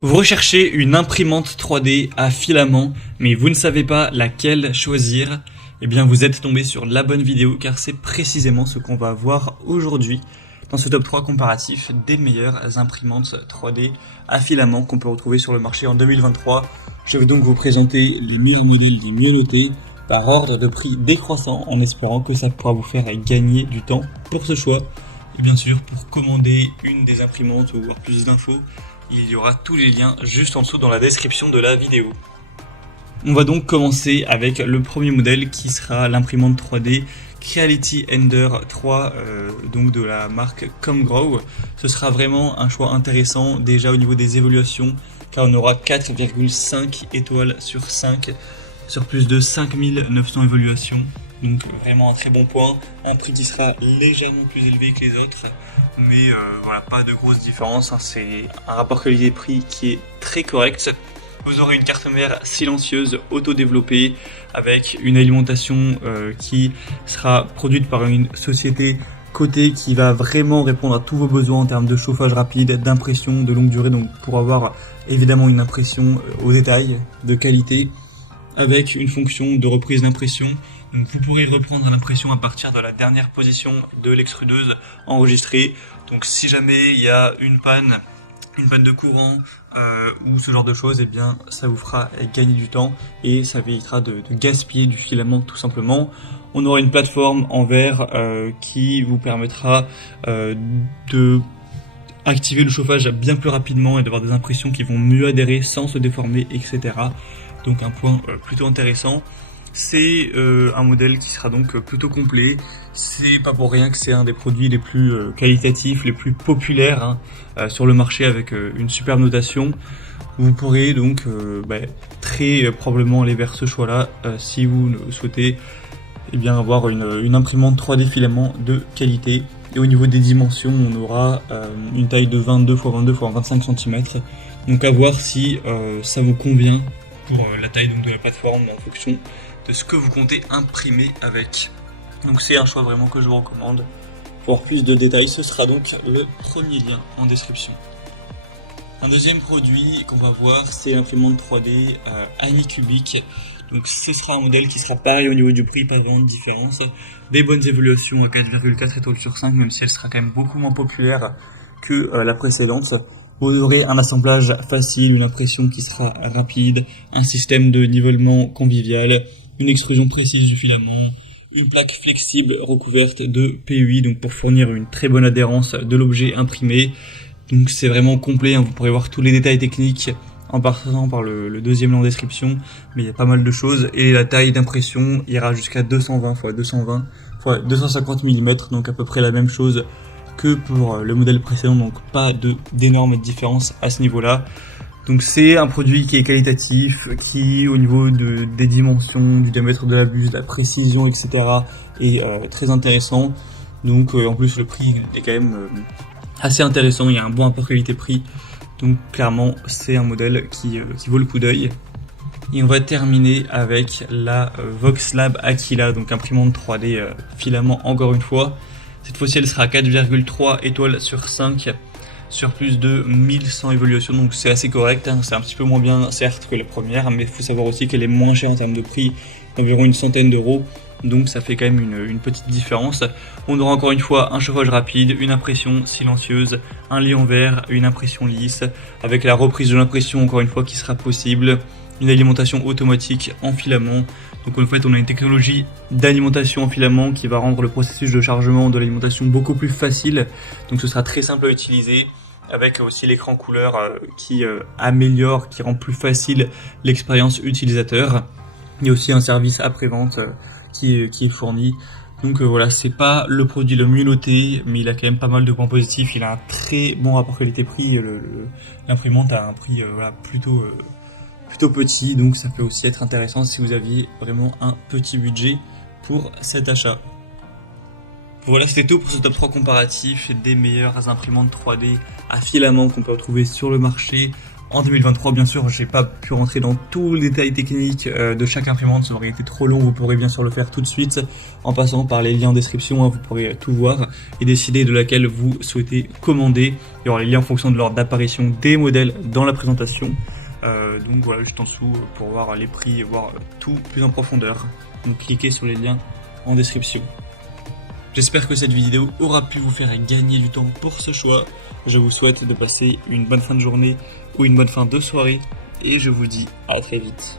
Vous recherchez une imprimante 3D à filament, mais vous ne savez pas laquelle choisir. Eh bien, vous êtes tombé sur la bonne vidéo, car c'est précisément ce qu'on va voir aujourd'hui dans ce top 3 comparatif des meilleures imprimantes 3D à filament qu'on peut retrouver sur le marché en 2023. Je vais donc vous présenter les meilleurs modèles les mieux notés par ordre de prix décroissant, en espérant que ça pourra vous faire gagner du temps pour ce choix. Et bien sûr, pour commander une des imprimantes ou avoir plus d'infos, il y aura tous les liens juste en dessous dans la description de la vidéo. On va donc commencer avec le premier modèle qui sera l'imprimante 3D Creality Ender 3 donc de la marque Comgrow. Ce sera vraiment un choix intéressant déjà au niveau des évaluations, car on aura 4,5 étoiles sur 5 sur plus de 5900 évaluations. Donc vraiment un très bon point, un prix qui sera légèrement plus élevé que les autres, mais voilà, pas de grosse différence, hein. C'est un rapport qualité-prix qui est très correct. Vous aurez une carte mère silencieuse auto-développée avec une alimentation qui sera produite par une société cotée qui va vraiment répondre à tous vos besoins en termes de chauffage rapide, d'impression de longue durée, donc pour avoir évidemment une impression au détail, de qualité, avec une fonction de reprise d'impression. Donc vous pourrez reprendre l'impression à partir de la dernière position de l'extrudeuse enregistrée. Donc si jamais il y a une panne de courant ou ce genre de choses, eh bien ça vous fera gagner du temps et ça évitera de gaspiller du filament tout simplement. On aura une plateforme en verre qui vous permettra de activer le chauffage bien plus rapidement et d'avoir des impressions qui vont mieux adhérer sans se déformer, etc. Donc un point plutôt intéressant. C'est un modèle qui sera donc plutôt complet. C'est pas pour rien que c'est un des produits les plus qualitatifs, les plus populaires sur le marché, avec une superbe notation. Vous pourrez donc très probablement aller vers ce choix-là si vous souhaitez avoir une imprimante 3D filament de qualité. Et au niveau des dimensions, on aura une taille de 22 x 22 x 25 cm. Donc à voir si ça vous convient pour la taille donc de la plateforme en fonction de ce que vous comptez imprimer avec. Donc c'est un choix vraiment que je vous recommande. Pour avoir plus de détails, ce sera donc le premier lien en description. Un deuxième produit qu'on va voir, c'est l'imprimante 3D Anycubic. Donc ce sera un modèle qui sera pareil au niveau du prix, pas vraiment de différence. Des bonnes évaluations à 4,4 étoiles sur 5, même si elle sera quand même beaucoup moins populaire que la précédente. Vous aurez un assemblage facile, une impression qui sera rapide, un système de nivellement convivial, une extrusion précise du filament, une plaque flexible recouverte de PUI, donc pour fournir une très bonne adhérence de l'objet imprimé. Donc c'est vraiment complet, hein. Vous pourrez voir tous les détails techniques en passant par le deuxième lien en description, mais il y a pas mal de choses. Et la taille d'impression ira jusqu'à 220 x 220 x 250 mm, donc à peu près la même chose que pour le modèle précédent, donc pas d'énormes différences à ce niveau-là. Donc c'est un produit qui est qualitatif, qui au niveau des dimensions, du diamètre de la buse, de la précision, etc. est très intéressant. Donc en plus le prix est quand même assez intéressant, il y a un bon rapport qualité-prix. Donc clairement c'est un modèle qui vaut le coup d'œil. Et on va terminer avec la Voxlab Aquila, donc imprimante 3D filament encore une fois. Cette fois-ci elle sera à 4,3 étoiles sur 5 sur plus de 1100 évaluations, donc c'est assez correct, hein. C'est un petit peu moins bien certes que la première, mais il faut savoir aussi qu'elle est moins chère en termes de prix, environ une centaine d'euros, donc ça fait quand même une petite différence. On aura encore une fois un chauffage rapide, une impression silencieuse, un lit en verre, une impression lisse, avec la reprise de l'impression encore une fois qui sera possible, une alimentation automatique en filament. Donc en fait on a une technologie d'alimentation en filament qui va rendre le processus de chargement de l'alimentation beaucoup plus facile, donc ce sera très simple à utiliser, avec aussi l'écran couleur qui améliore, qui rend plus facile l'expérience utilisateur. Il y a aussi un service après-vente qui est fourni. Donc voilà, c'est pas le produit le mieux noté, mais il a quand même pas mal de points positifs. Il a un très bon rapport qualité-prix. L'imprimante a un prix plutôt petit, donc ça peut aussi être intéressant si vous aviez vraiment un petit budget pour cet achat. Voilà, c'était tout pour ce top 3 comparatif des meilleures imprimantes 3D à filament qu'on peut retrouver sur le marché en 2023. Bien sûr, j'ai pas pu rentrer dans tous les détails techniques de chaque imprimante, ça aurait été trop long. Vous pourrez bien sûr le faire tout de suite en passant par les liens en description, hein, vous pourrez tout voir et décider de laquelle vous souhaitez commander. Il y aura les liens en fonction de l'ordre d'apparition des modèles dans la présentation. Donc voilà, juste en dessous pour voir les prix et voir tout plus en profondeur. Donc cliquez sur les liens en description. J'espère que cette vidéo aura pu vous faire gagner du temps pour ce choix. Je vous souhaite de passer une bonne fin de journée ou une bonne fin de soirée et je vous dis à très vite.